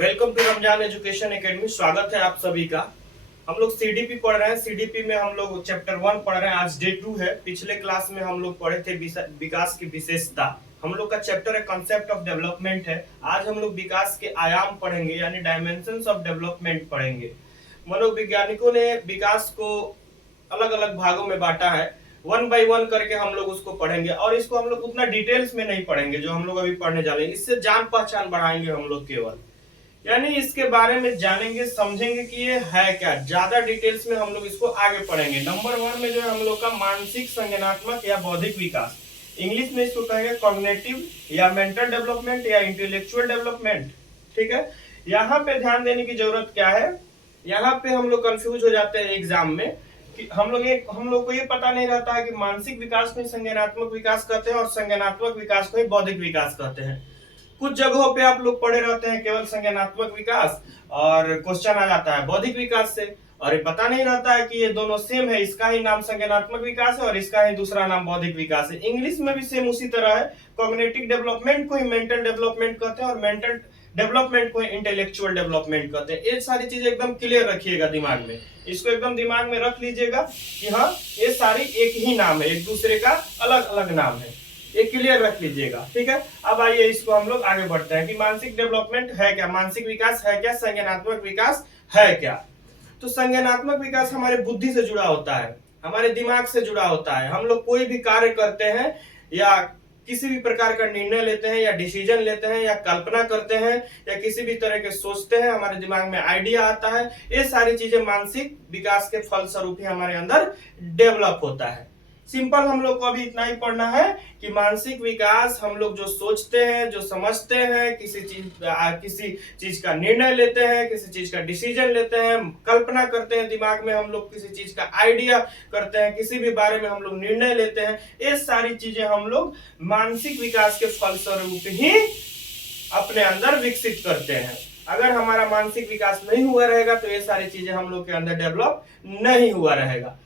Welcome to Ramzan education academy. स्वागत है आप सभी का। हम लोग सीडीपी पढ़ रहे हैं। सीडीपी में हम लोग चैप्टर 1 पढ़ रहे हैं। आज डे 2 है। पिछले क्लास में हम लोग पढ़े थे विकास की विशेषता। हम लोग का चैप्टर है कॉन्सेप्ट ऑफ डेवलपमेंट है। आज हम लोग विकास के आयाम पढ़ेंगे, यानी डायमेंशंस ऑफ डेवलपमेंट पढ़ेंगे। मनोवैज्ञानिकों ने विकास को अलग अलग भागों में बांटा है। 1 बाय 1 करके हम लोग उसको पढ़ेंगे और इसको हम लोग उतना डिटेल्स में नहीं पढ़ेंगे जो हम लोग अभी पढ़ने जा रहे हैं। इससे जान पहचान बढ़ाएंगे हम लोग केवल, यानी इसके बारे में जानेंगे, समझेंगे कि ये है क्या। ज्यादा डिटेल्स में हम लोग इसको आगे पढ़ेंगे। नंबर 1 में जो है हम लोग का मानसिक, संज्ञानात्मक या बौद्धिक विकास। इंग्लिश में इसको कहेंगे कॉग्निटिव या मेंटल डेवलपमेंट या इंटेलेक्चुअल डेवलपमेंट। ठीक है, यहाँ पे ध्यान देने की जरूरत क्या है। यहाँ पे हम लोग कंफ्यूज हो जाते हैं एग्जाम में कि हम लोग को ये पता नहीं रहता है कि मानसिक विकास को संज्ञानात्मक विकास कहते हैं और संज्ञानात्मक विकास को बौद्धिक विकास कहते हैं। कुछ जगहों पे आप लोग पढ़े रहते हैं केवल संज्ञानात्मक विकास और क्वेश्चन आ जाता है बौद्धिक विकास से, और ये पता नहीं रहता है कि ये दोनों सेम है। इसका ही नाम संज्ञानात्मक विकास है और इसका ही दूसरा नाम बौद्धिक विकास है। इंग्लिश में भी सेम उसी तरह है। कॉग्निटिव डेवलपमेंट को ही मेंटल डेवलपमेंट कहते हैं और मेंटल डेवलपमेंट को इंटेलेक्चुअल डेवलपमेंट कहते हैं। ये सारी चीजें एकदम क्लियर रखिएगा दिमाग में। इसको एकदम दिमाग में रख लीजिएगा कि हाँ, ये सारी एक ही नाम है, एक दूसरे का अलग अलग नाम है। ये क्लियर रख लीजिएगा, ठीक है। अब आइए इसको हम लोग आगे बढ़ते हैं कि मानसिक डेवलपमेंट है क्या, मानसिक विकास है क्या, संज्ञानात्मक विकास है क्या। तो संज्ञानात्मक विकास हमारे बुद्धि से जुड़ा होता है, हमारे दिमाग से जुड़ा होता है। हम लोग कोई भी कार्य करते हैं या किसी भी प्रकार का निर्णय लेते हैं या डिसीजन लेते हैं या कल्पना करते हैं या किसी भी तरह के सोचते हैं, हमारे दिमाग में आइडिया आता है। ये सारी चीजें मानसिक विकास के फलस्वरूप ही हमारे अंदर डेवलप होता है। सिंपल हम लोग को अभी इतना ही पढ़ना है कि मानसिक विकास हम लोग जो सोचते हैं, जो समझते हैं, किसी चीज का निर्णय लेते हैं, किसी चीज का डिसीजन लेते हैं, कल्पना करते हैं, दिमाग में हम लोग किसी चीज का आइडिया करते हैं, किसी भी बारे में हम लोग निर्णय लेते हैं। ये सारी चीजें हम लोग मानसिक विकास के फलस्वरूप ही अपने अंदर विकसित करते हैं। अगर हमारा मानसिक विकास नहीं हुआ रहेगा तो ये सारी चीजें हम लोग के अंदर डेवलप नहीं हुआ रहेगा।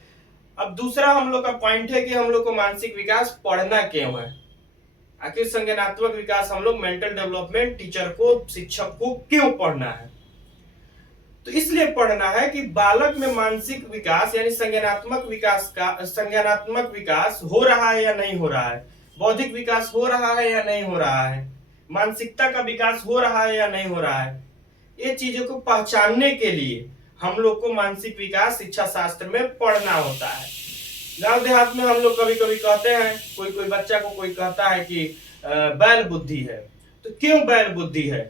अब दूसरा हम लोग का पॉइंट है कि हम लोग को मानसिक विकास पढ़ना क्यों है। आखिर संज्ञानात्मक विकास हम लोग मेंटल डेवलपमेंट टीचर को, शिक्षक को क्यों पढ़ना है। तो इसलिए पढ़ना है कि बालक में मानसिक विकास यानी संज्ञानात्मक विकास हो रहा है या नहीं हो रहा है, बौद्धिक विकास हो रहा है या नहीं हो रहा है, मानसिकता का विकास हो रहा है या नहीं हो रहा है। ये चीजों को पहचानने के लिए हम लोग को मानसिक विकास शिक्षा शास्त्र में पढ़ना होता है। गांव देहात में हम लोग कभी कभी कहते हैं, कोई बच्चा को कोई कहता है कि बैल बुद्धि है। तो क्यों बैल बुद्धि है?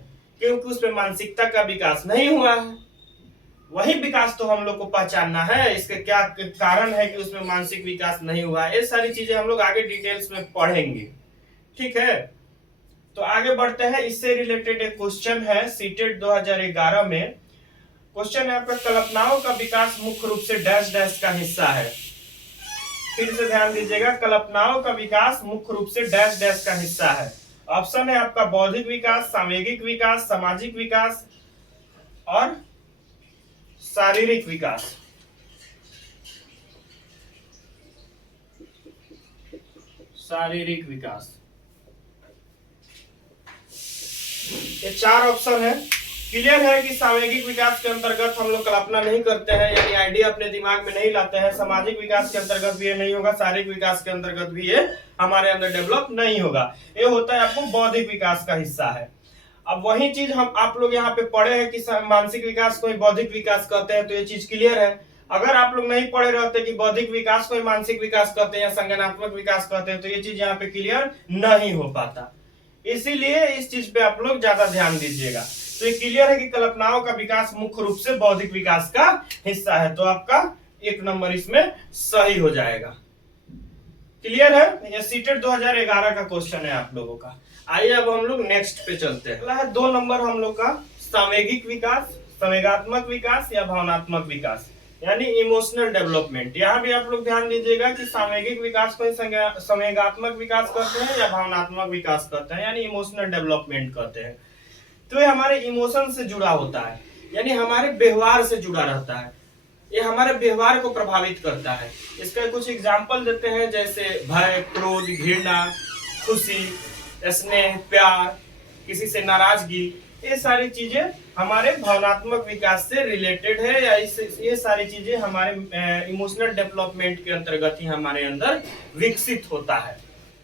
क्योंकि उसमें मानसिकता का विकास नहीं हुआ है। वही विकास तो हम लोग को पहचानना है, इसके क्या कारण है कि उसमें मानसिक विकास नहीं हुआ है। ये सारी चीजें हम लोग आगे डिटेल्स में पढ़ेंगे, ठीक है। तो आगे बढ़ते हैं। इससे रिलेटेड एक क्वेश्चन है सीटेट 2011 में। क्वेश्चन है आपका, कल्पनाओं का विकास मुख्य रूप से डैश डैश का हिस्सा है। फिर से ध्यान दीजिएगा, कल्पनाओं का विकास मुख्य रूप से डैश डैश का हिस्सा है। ऑप्शन है आपका बौद्धिक विकास, सामूहिक विकास, सामाजिक विकास और शारीरिक विकास। शारीरिक विकास, ये 4 ऑप्शन है। क्लियर है कि सामूहिक विकास के अंतर्गत हम लोग कल्पना नहीं करते हैं, यानी आइडिया अपने दिमाग में नहीं लाते हैं। सामाजिक विकास के अंतर्गत भी ये नहीं होगा, शारीरिक विकास के अंतर्गत भी ये हमारे अंदर डेवलप नहीं होगा। ये होता है आपको बौद्धिक विकास का हिस्सा है। अब वही चीज हम आप लोग यहाँ पे पढ़े हैं कि मानसिक विकास को बौद्धिक विकास कहते हैं, तो ये चीज क्लियर है। अगर आप लोग नहीं पढ़े रहते कि बौद्धिक विकास को मानसिक विकास कहते हैं या संज्ञानात्मक विकास कहते हैं, तो ये चीज यहाँ पे क्लियर नहीं हो पाता। इसीलिए इस चीज पे आप लोग ज्यादा ध्यान दीजिएगा। तो ये क्लियर है कि कल्पनाओं का विकास मुख्य रूप से बौद्धिक विकास का हिस्सा है, तो आपका 1 नंबर इसमें सही हो जाएगा। क्लियर है, ये सीटेट 2011 का क्वेश्चन है आप लोगों का। आइए अब हम लोग नेक्स्ट पे चलते हैं। अगला है 2 नंबर हम लोग का सामूहिक विकास, संवेगात्मक विकास या भावनात्मक विकास, यानी इमोशनल डेवलपमेंट। यहाँ भी आप लोग ध्यान दीजिएगा कि सामूहिक विकास को संवेगात्मक विकास कहते हैं या भावनात्मक विकास कहते हैं, यानी इमोशनल डेवलपमेंट कहते हैं। तो ये हमारे इमोशन से जुड़ा होता है, यानी हमारे व्यवहार से जुड़ा रहता है। ये हमारे व्यवहार को प्रभावित करता है। इसका कुछ एग्जाम्पल देते हैं, जैसे भय, क्रोध, घृणा, खुशी, स्नेह, प्यार, किसी से नाराजगी, ये सारी चीजें हमारे भावनात्मक विकास से रिलेटेड है, या ये सारी चीजें हमारे इमोशनल डेवलपमेंट के अंतर्गत ही हमारे अंदर विकसित होता है।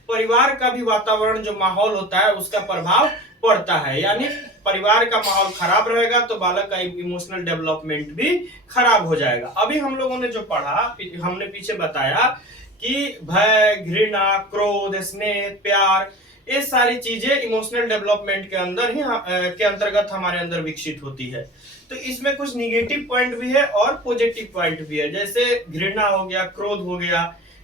परिवार का भी वातावरण जो माहौल होता है उसका प्रभाव पड़ता है, यानी परिवार का माहौल खराब रहेगा तो बालक का इमोशनल डेवलपमेंट भी खराब हो जाएगा। अभी हम लोगों ने जो पढ़ा, हमने पीछे बताया कि भय, घृणा, क्रोध, स्नेह, प्यार, ये सारी चीजें इमोशनल डेवलपमेंट के अंदर ही के अंतर्गत हमारे अंदर विकसित होती है। तो इसमें कुछ निगेटिव पॉइंट भी है और पॉजिटिव पॉइंट भी है, जैसे घृणा हो गया, क्रोध हो गया,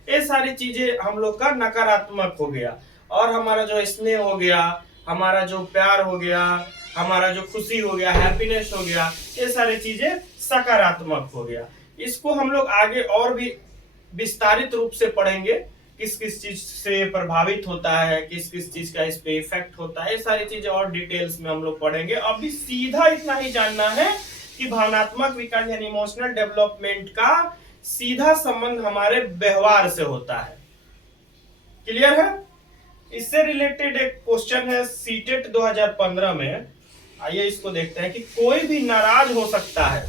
ये सारी चीजें हम लोग का नकारात्मक हो गया। और हमारा जो स्नेह हो गया, हमारा जो प्यार हो गया, हमारा जो खुशी हो गया, हैप्पीनेस हो गया, ये सारी चीजें सकारात्मक हो गया। इसको हम लोग आगे और भी विस्तारित रूप से पढ़ेंगे, किस किस चीज से प्रभावित होता है, किस किस चीज का इस पे इफेक्ट होता है, ये सारी चीजें और डिटेल्स में हम लोग पढ़ेंगे। अभी सीधा इतना ही जानना है कि भावनात्मक विकास यानी इमोशनल डेवलपमेंट का सीधा संबंध हमारे व्यवहार से होता है। क्लियर है? इससे रिलेटेड एक क्वेश्चन है सीटेट 2015 में, आइए इसको देखते हैं कि कोई भी नाराज हो सकता है,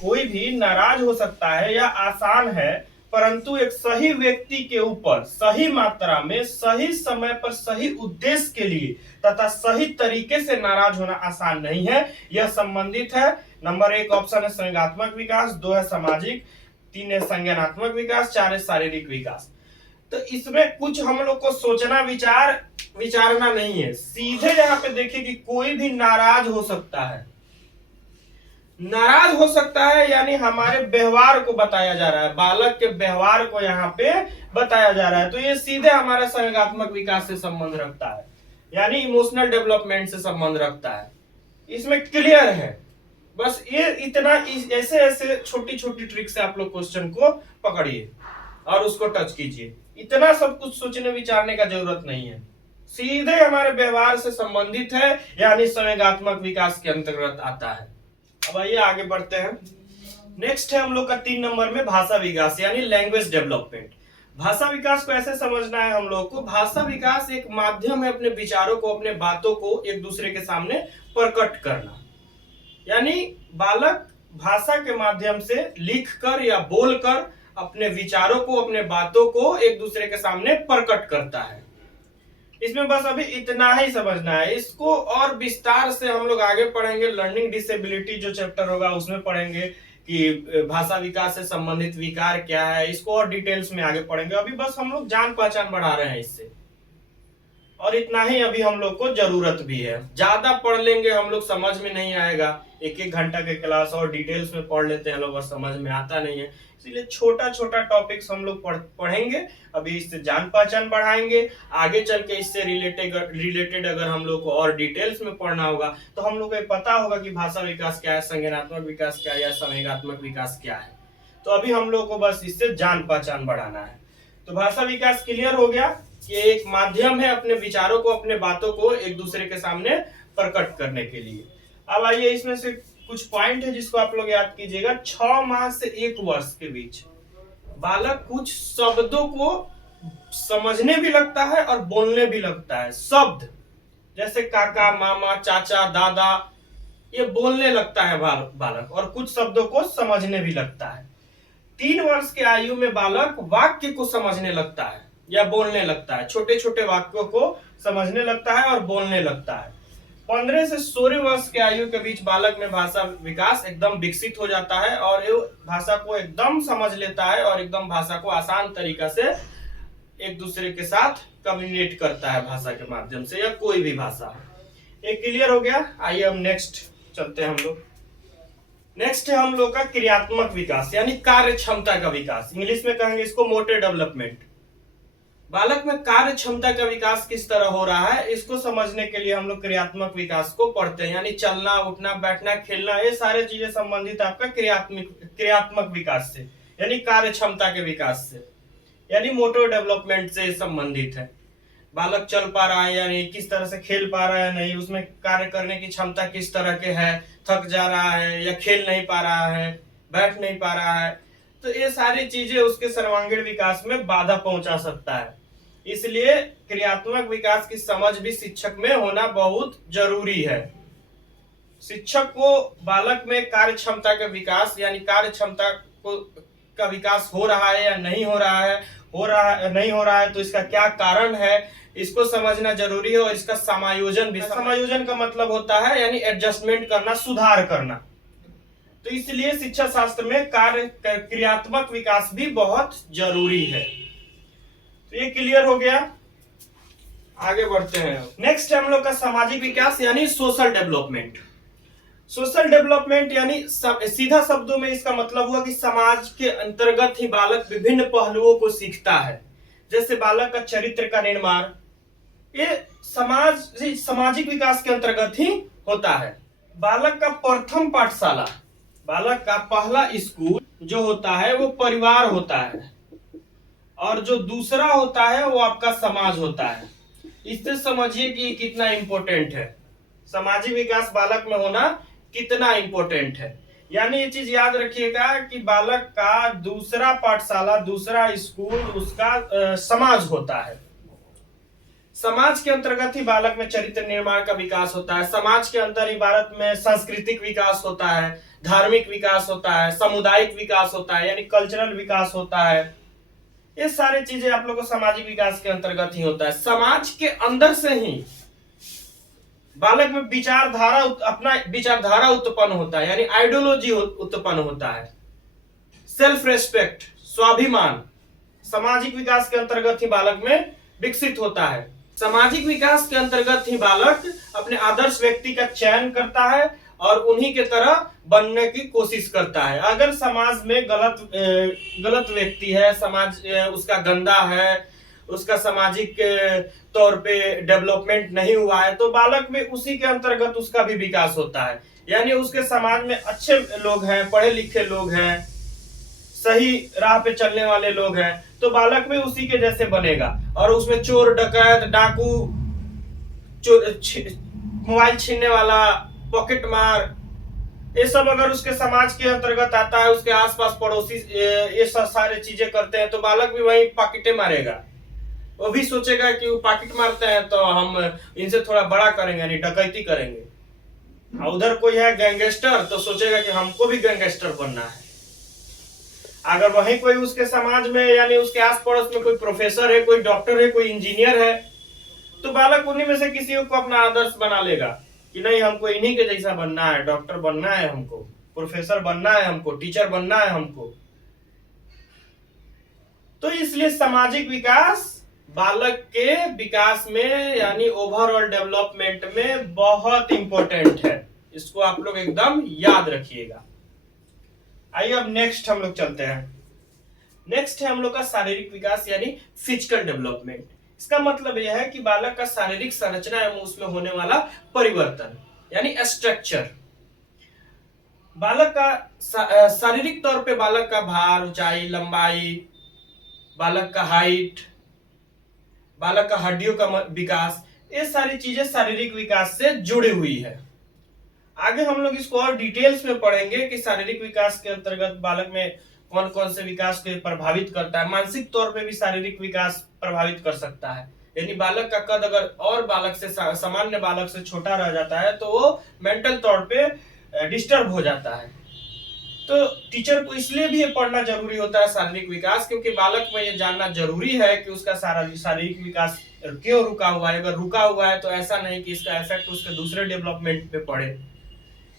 कोई भी नाराज हो सकता है या आसान है, परंतु एक सही व्यक्ति के ऊपर सही मात्रा में, सही समय पर, सही उद्देश्य के लिए तथा सही तरीके से नाराज होना आसान नहीं है। यह संबंधित है, नंबर 1 ऑप्शन है संज्ञानात्मक विकास, 2 है सामाजिक, 3 है संज्ञानात्मक विकास, 4 है शारीरिक विकास। तो इसमें कुछ हम लोग को सोचना विचारना नहीं है, सीधे यहाँ पे देखिए कि कोई भी नाराज हो सकता है। नाराज हो सकता है यानी हमारे व्यवहार को बताया जा रहा है, बालक के व्यवहार को यहाँ पे बताया जा रहा है। तो ये सीधे हमारा संज्ञानात्मक विकास से संबंध रखता है, यानी इमोशनल डेवलपमेंट से संबंध रखता है। इसमें क्लियर है, बस ये इतना, ऐसे ऐसे छोटी छोटी ट्रिक से आप लोग क्वेश्चन को पकड़िए और उसको टच कीजिए। इतना सब कुछ सोचने विचारने का जरूरत नहीं है, सीधे हमारे व्यवहार से संबंधित है, यानी संवेगात्मक विकास के अंतर्गत आता है। अब आइए आगे बढ़ते हैं। नेक्स्ट है हम लोग का 3 नंबर में भाषा विकास यानी लैंग्वेज डेवलपमेंट। भाषा विकास को ऐसे समझना है हम लोग को, भाषा विकास एक माध्यम है अपने विचारों को, अपने बातों को एक दूसरे के सामने प्रकट करना, यानी बालक भाषा के माध्यम से लिखकर या बोलकर अपने विचारों को, अपने बातों को एक दूसरे के सामने प्रकट करता है। इसमें बस अभी इतना ही समझना है, इसको और विस्तार से हम लोग आगे पढ़ेंगे। लर्निंग डिसेबिलिटी जो चैप्टर होगा उसमें पढ़ेंगे कि भाषा विकास से संबंधित विकार क्या है, इसको और डिटेल्स में आगे पढ़ेंगे। अभी बस हम लोग जान पहचान बढ़ा रहे हैं इससे, और इतना ही अभी हम लोग को जरूरत भी है। ज्यादा पढ़ लेंगे हम लोग समझ में नहीं आएगा, 1-1 घंटा के क्लास और डिटेल्स में पढ़ लेते हैं लोग और समझ में आता नहीं है, इसलिए छोटा छोटा टॉपिक्स हम लोग पढ़ेंगे। अभी इससे जान पहचान बढ़ाएंगे, आगे चल के इससे रिलेटेड अगर हम लोग को और डिटेल्स में पढ़ना होगा तो हम लोग को पता होगा कि भाषा विकास क्या है, संज्ञानात्मक विकास क्या है या संवेगात्मक विकास क्या है। तो अभी हम लोग को बस इससे जान पहचान बढ़ाना है। तो भाषा विकास क्लियर हो गया कि एक माध्यम है अपने विचारों को, अपने बातों को एक दूसरे के सामने प्रकट करने के लिए। अब आइए इसमें से कुछ पॉइंट है जिसको आप लोग याद कीजिएगा। 6 माह से 1 वर्ष के बीच बालक कुछ शब्दों को समझने भी लगता है और बोलने भी लगता है। शब्द जैसे काका, मामा, चाचा, दादा, ये बोलने लगता है बालक, और कुछ शब्दों को समझने भी लगता है। 3 वर्ष की आयु में बालक वाक्य को समझने लगता है या बोलने लगता है, छोटे छोटे वाक्यों को समझने लगता है और बोलने लगता है। 15 से 16 वर्ष के आयु के बीच बालक में भाषा विकास एकदम विकसित हो जाता है और ये भाषा को एकदम समझ लेता है और एकदम भाषा को आसान तरीका से एक दूसरे के साथ कम्युनिकेट करता है भाषा के माध्यम से, या कोई भी भाषा। ये क्लियर हो गया। आइए अब नेक्स्ट चलते हैं हम लोग। नेक्स्ट है हम लोग का क्रियात्मक विकास यानी कार्य क्षमता का विकास, इंग्लिश में कहेंगे इसको मोटर डेवलपमेंट। बालक में कार्य क्षमता का विकास किस तरह हो रहा है, इसको समझने के लिए हम लोग क्रियात्मक विकास को पढ़ते हैं, यानी चलना, उठना, बैठना, खेलना, ये सारे चीजें संबंधित आपका क्रियात्मक विकास से, यानी कार्य क्षमता के विकास से, यानी मोटर डेवलपमेंट से संबंधित है। बालक चल पा रहा है या नहीं, किस तरह से खेल पा रहा है नहीं, उसमें कार्य करने की क्षमता किस तरह के है, थक जा रहा है या खेल नहीं पा रहा है, बैठ नहीं पा रहा है, तो ये सारी चीजें उसके सर्वांगीण विकास में बाधा पहुंचा सकता है। इसलिए क्रियात्मक विकास की समझ भी शिक्षक में होना बहुत जरूरी है। शिक्षक को बालक में कार्य क्षमता का विकास यानी कार्य क्षमता को का विकास हो रहा है या नहीं हो रहा है, नहीं हो रहा है तो इसका क्या कारण है, इसको समझना जरूरी है। और इसका समायोजन भी, समायोजन का मतलब होता है यानी एडजस्टमेंट करना, सुधार करना। तो इसलिए शिक्षा शास्त्र में कार्य क्रियात्मक विकास भी बहुत जरूरी है। तो ये क्लियर हो गया, आगे बढ़ते हैं। नेक्स्ट हम लोग का सामाजिक विकास यानी सोशल डेवलपमेंट। सोशल डेवलपमेंट यानी सीधा शब्दों में इसका मतलब हुआ कि समाज के अंतर्गत ही बालक विभिन्न पहलुओं को सीखता है। जैसे बालक का चरित्र का निर्माण, ये सामाजिक विकास के अंतर्गत ही होता है। बालक का प्रथम पाठशाला, बालक का पहला स्कूल जो होता है वो परिवार होता है, और जो दूसरा होता है वो आपका समाज होता है। इससे समझिए कि कितना इंपॉर्टेंट है सामाजिक विकास बालक में होना, कितना इंपॉर्टेंट है। यानी ये चीज याद रखिएगा कि बालक का दूसरा पाठशाला, दूसरा स्कूल उसका समाज होता है। समाज के अंतर्गत ही बालक में चरित्र निर्माण का विकास होता है। समाज के अंदर ही बालक में सांस्कृतिक विकास होता है, धार्मिक विकास होता है, सामुदायिक विकास होता है यानी कल्चरल विकास होता है। ये सारी चीजें आप लोगों को सामाजिक विकास के अंतर्गत ही होता है। समाज के अंदर से ही बालक में अपना विचारधारा उत्पन्न होता है यानी आइडियोलॉजी उत्पन्न होता है। सेल्फ रेस्पेक्ट, स्वाभिमान सामाजिक विकास के अंतर्गत ही बालक में विकसित होता है। सामाजिक विकास के अंतर्गत ही बालक अपने आदर्श व्यक्ति का चयन करता है और उन्हीं के तरह बनने की कोशिश करता है। अगर समाज में गलत व्यक्ति है, समाज उसका गंदा है, उसका सामाजिक तौर पे डेवलपमेंट नहीं हुआ है, तो बालक में उसी के अंतर्गत उसका भी विकास होता है। यानी उसके समाज में अच्छे लोग हैं, पढ़े लिखे लोग हैं, सही राह पे चलने वाले लोग हैं, तो बालक में उसी के जैसे बनेगा। और उसमें चोर, डकैत, डाकू, मोबाइल छीनने वाला, पॉकेट मार, ये सब अगर उसके समाज के अंतर्गत आता है, उसके आसपास पड़ोसी ये सब सारे चीजें करते हैं, तो बालक भी वही पॉकेटे मारेगा। वो भी सोचेगा कि वो पॉकेट मारते हैं तो हम इनसे थोड़ा बड़ा करेंगे यानी डकैती करेंगे। उधर कोई है गैंगस्टर तो सोचेगा कि हमको भी गैंगस्टर बनना है। अगर वहीं कोई उसके समाज में यानी उसके आस पड़ोस में कोई प्रोफेसर है, कोई डॉक्टर है, कोई इंजीनियर है, तो बालक उन्हीं में से किसी को अपना आदर्श बना लेगा कि नहीं हमको इन्हीं के जैसा बनना है, डॉक्टर बनना है हमको, प्रोफेसर बनना है हमको, टीचर बनना है हमको। तो इसलिए सामाजिक विकास बालक के विकास में यानी ओवरऑल डेवलपमेंट में बहुत इंपॉर्टेंट है। इसको आप लोग एकदम याद रखिएगा। आइए अब नेक्स्ट हम लोग चलते हैं। नेक्स्ट है हम लोग का शारीरिक विकास यानी फिजिकल डेवलपमेंट। इसका मतलब यह है कि बालक का शारीरिक संरचना एवं उसमें होने वाला परिवर्तन यानी स्ट्रक्चर। बालक का शारीरिक तौर पे बालक का भार, ऊंचाई, लंबाई, बालक का हाइट, बालक का हड्डियों का विकास, ये सारी चीजें शारीरिक विकास से जुड़ी हुई है। आगे हम लोग इसको और डिटेल्स में पढ़ेंगे कि शारीरिक विकास के अंतर्गत बालक में कौन कौन से विकास को प्रभावित करता है। मानसिक तौर पे भी शारीरिक विकास प्रभावित कर सकता है। यानी बालक का कद अगर और बालक से सामान्य बालक से छोटा रह जाता है तो वो मेंटल तौर पे डिस्टर्ब हो जाता है। तो टीचर को इसलिए भी ये पढ़ना जरूरी होता है शारीरिक विकास, क्योंकि बालक में ये जानना जरूरी है कि उसका शारीरिक विकास क्यों रुका हुआ है। अगर रुका हुआ है तो ऐसा नहीं कि इसका इफेक्ट उसके दूसरे डेवलपमेंट पे पड़े।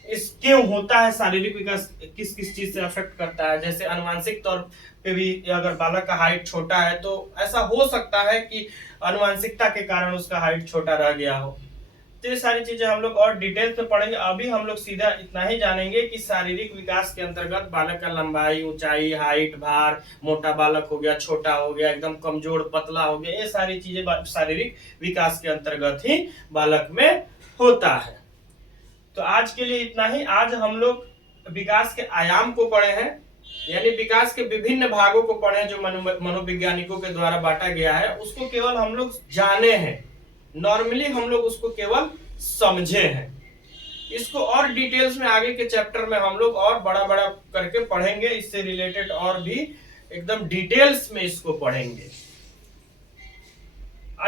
इस क्यों होता है शारीरिक विकास, किस किस चीज से अफेक्ट करता है। जैसे अनुवांशिक तौर पे भी अगर बालक का हाइट छोटा है तो ऐसा हो सकता है कि अनुवांशिकता के कारण उसका हाइट छोटा रह गया हो। तो ये सारी चीजें हम लोग और डिटेल्स में पढ़ेंगे। अभी हम लोग सीधा इतना ही जानेंगे कि शारीरिक विकास के अंतर्गत बालक का लंबाई, ऊंचाई, हाइट, भार, मोटा बालक हो गया, छोटा हो गया, एकदम कमजोर, पतला हो गया, ये सारी चीजें शारीरिक विकास के अंतर्गत ही बालक में होता है। तो आज के लिए इतना ही। आज हम लोग विकास के आयाम को पढ़े हैं, यानी विकास के विभिन्न भागों को पढ़े जो मनोवैज्ञानिकों के द्वारा बांटा गया है, उसको केवल हम लोग जाने हैं। नॉर्मली हम लोग उसको केवल समझे हैं। इसको और डिटेल्स में आगे के चैप्टर में हम लोग और बड़ा बड़ा करके पढ़ेंगे। इससे रिलेटेड और भी एकदम डिटेल्स में इसको पढ़ेंगे।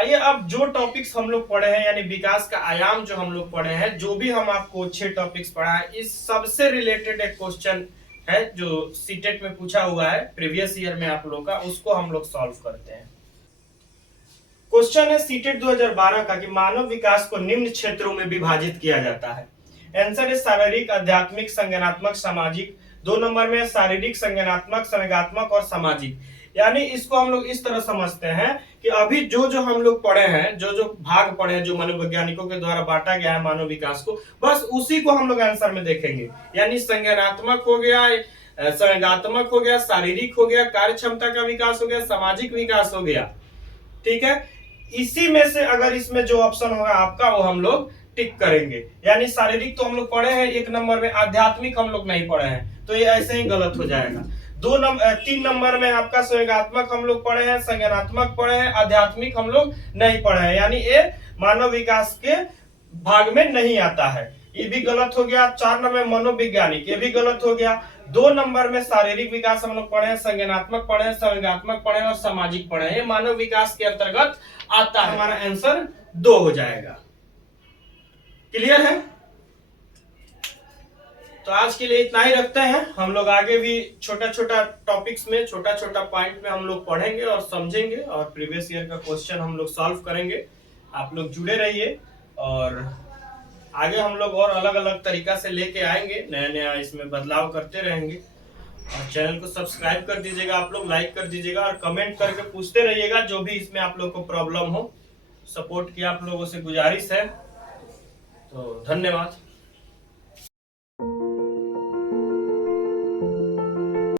आइए अब जो टॉपिक्स हम लोग पढ़े हैं यानी विकास का आयाम जो हम लोग पढ़े हैं, जो भी हम आपको 6 टॉपिक्स पढ़ा है, इस सबसे रिलेटेड एक क्वेश्चन है जो सीटेट में पूछा हुआ है प्रीवियस ईयर में आप लोग का, उसको हम लोग सॉल्व करते हैं। क्वेश्चन है सीटेट 2012 का कि मानव विकास को निम्न क्षेत्रों में विभाजित किया जाता है। आंसर है शारीरिक, आध्यात्मिक, संज्ञानात्मक, सामाजिक। 2 नंबर में शारीरिक, संज्ञानात्मक, संवेगात्मक और सामाजिक। यानी इसको हम लोग इस तरह समझते हैं कि अभी जो जो हम लोग पढ़े हैं, जो जो भाग पढ़े हैं, जो मनोवैज्ञानिकों के द्वारा बांटा गया है मानव विकास को, बस उसी को हम लोग आंसर में देखेंगे। यानी संज्ञानात्मक हो गया, संवेगात्मक हो गया, शारीरिक हो गया, कार्य क्षमता का विकास हो गया, सामाजिक विकास हो गया। ठीक है, इसी में से अगर इसमें जो ऑप्शन होगा आपका वो हम लोग टिक करेंगे। यानी शारीरिक तो हम लोग पढ़े हैं 1 नंबर में, आध्यात्मिक हम लोग नहीं पढ़े हैं, तो ये ऐसे ही गलत हो जाएगा। 3 नंबर में आपका संवेगात्मक हम लोग पढ़े हैं, संज्ञानात्मक पढ़े हैं, आध्यात्मिक हम लोग नहीं पढ़े हैं, यानी ये मानव विकास के भाग में नहीं आता है, ये भी गलत हो गया। 4 नंबर में मनोवैज्ञानिक, ये भी गलत हो गया। 2 नंबर में शारीरिक विकास हम लोग पढ़े हैं, संज्ञानात्मक पढ़े हैं, संवेगात्मक पढ़े हैं और सामाजिक पढ़े हैं, ये मानव विकास के अंतर्गत आता है। हमारा आंसर 2 हो जाएगा। क्लियर है? तो आज के लिए इतना ही रखते हैं। हम लोग आगे भी छोटा छोटा टॉपिक्स में, छोटा छोटा पॉइंट में हम लोग पढ़ेंगे और समझेंगे और प्रीवियस ईयर का क्वेश्चन हम लोग सॉल्व करेंगे। आप लोग जुड़े रहिए और आगे हम लोग और अलग अलग तरीका से लेके आएंगे, नया नया इसमें बदलाव करते रहेंगे। और चैनल को सब्सक्राइब कर दीजिएगा, आप लोग लाइक कर दीजिएगा और कमेंट करके पूछते रहिएगा जो भी इसमें आप लोग को प्रॉब्लम हो। सपोर्ट की आप लोगों से गुजारिश है। तो धन्यवाद।